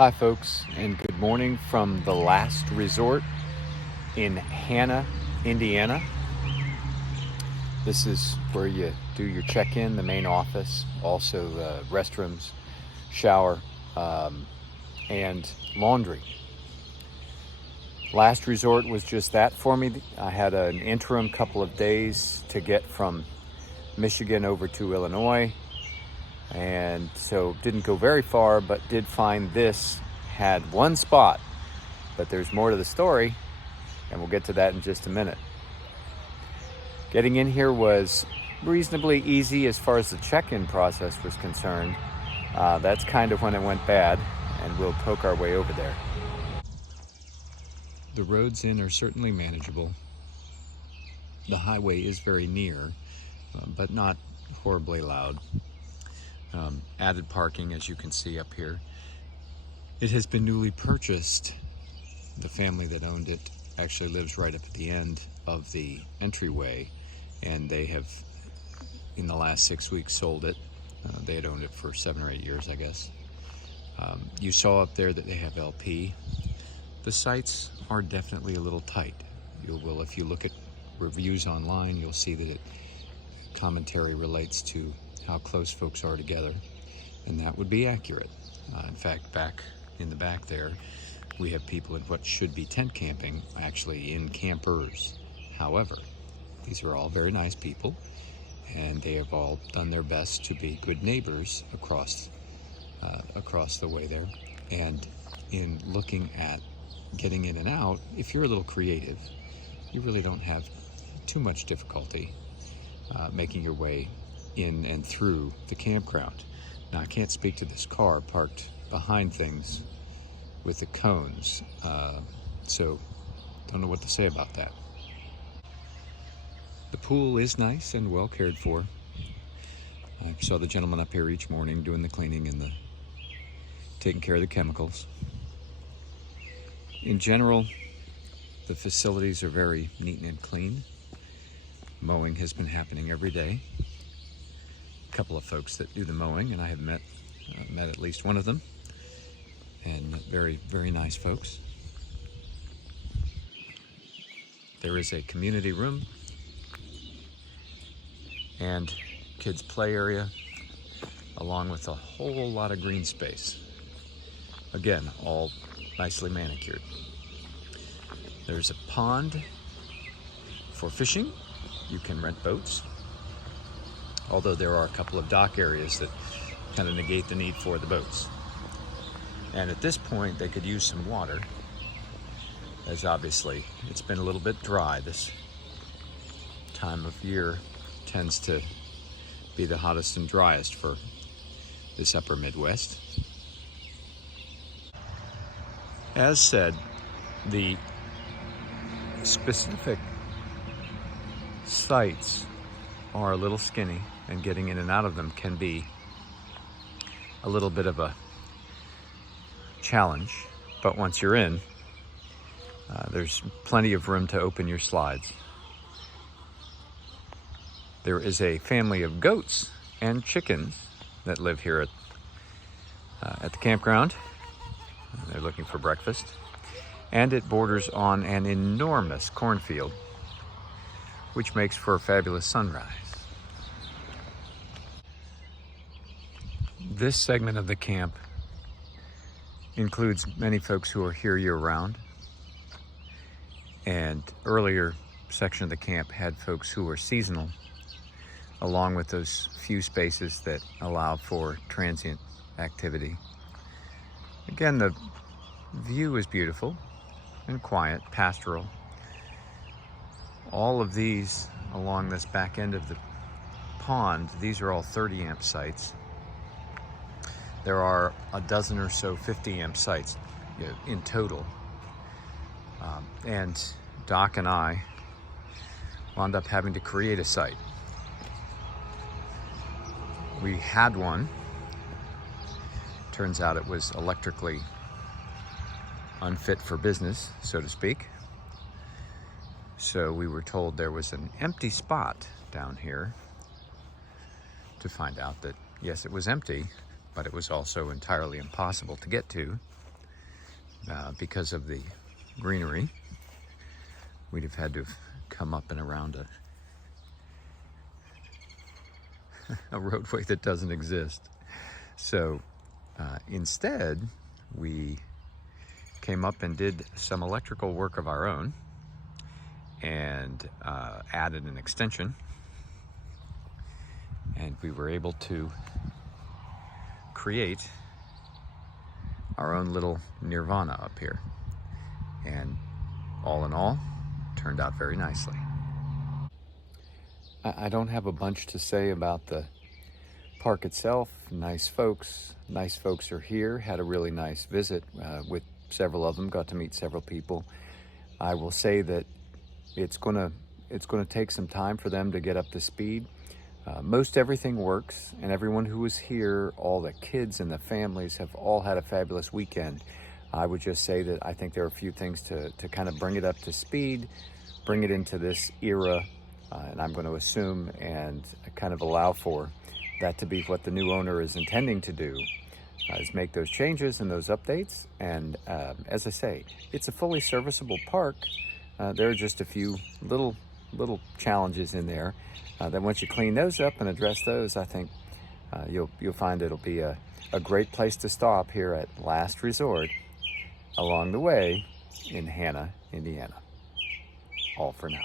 Hi folks, and good morning from the last resort in Hanna, Indiana. This is where you do your check-in, the main office, also restrooms, shower, and laundry. Last resort was just that for me. I had an interim couple of days to get from Michigan over to Illinois, and so didn't go very far, but did find this had one spot. But there's more to the story, and we'll get to that in just a minute. Getting in here was reasonably easy as far as the check-in process was concerned. That's kind of when it went bad, and we'll poke our way over there. The roads in are certainly manageable. The highway is very near, but not horribly loud. Added parking, as you can see up here. It has been newly purchased. The family that owned it actually lives right up at the end of the entryway, and they have, in the last 6 weeks, sold it. They had owned it for 7 or 8 years, I guess. You saw up there that they have LP. The sites are definitely a little tight. If you look at reviews online, you'll see that commentary relates to how close folks are together, and that would be accurate. In fact, back in the back there, we have people in what should be tent camping, actually in campers. However, these are all very nice people, and they have all done their best to be good neighbors across the way there. And in looking at getting in and out, if you're a little creative, you really don't have too much difficulty making your way in and through the campground. Now, I can't speak to this car parked behind things with the cones, so don't know what to say about that. The pool is nice and well cared for. I saw the gentleman up here each morning doing the cleaning and taking care of the chemicals. In general, the facilities are very neat and clean. Mowing has been happening every day. A couple of folks that do the mowing, and I have met at least one of them, and very, very nice folks. There is a community room and kids' play area, along with a whole lot of green space. Again, all nicely manicured. There's a pond for fishing. You can rent boats, although there are a couple of dock areas that kind of negate the need for the boats. And at this point, they could use some water, as obviously it's been a little bit dry. This time of year tends to be the hottest and driest for this upper Midwest. As said, the specific sites are a little skinny, and getting in and out of them can be a little bit of a challenge. But once you're in, there's plenty of room to open your slides. There is a family of goats and chickens that live here at the campground. They're looking for breakfast, and it borders on an enormous cornfield, which makes for a fabulous sunrise. This segment of the camp includes many folks who are here year-round, and earlier section of the camp had folks who were seasonal, along with those few spaces that allow for transient activity. Again, the view is beautiful and quiet, pastoral. All of these along this back end of the pond, these are all 30 amp sites. There are a dozen or so 50 amp sites in total. And Doc and I wound up having to create a site. We had one. Turns out it was electrically unfit for business, so to speak. So we were told there was an empty spot down here, to find out that, yes, it was empty, but it was also entirely impossible to get to. because of the greenery. We'd have had to have come up and around a roadway that doesn't exist. So instead, we came up and did some electrical work of our own and added an extension. And we were able to create our own little nirvana up here. And all in all, turned out very nicely. I don't have a bunch to say about the park itself. Nice folks are here. Had a really nice visit with several of them. Got to meet several people. I will say that it's gonna take some time for them to get up to speed. Most everything works, and everyone who was here, all the kids and the families, have all had a fabulous weekend. I would just say that I think there are a few things to kind of bring it up to speed, bring it into this era, and I'm going to assume and kind of allow for that to be what the new owner is intending to do, is make those changes and those updates. And as I say, it's a fully serviceable park. There are just a few little challenges in there. Then once you clean those up and address those, I think you'll find it'll be a great place to stop here at Last Resort along the way in Hanna, Indiana. All for now.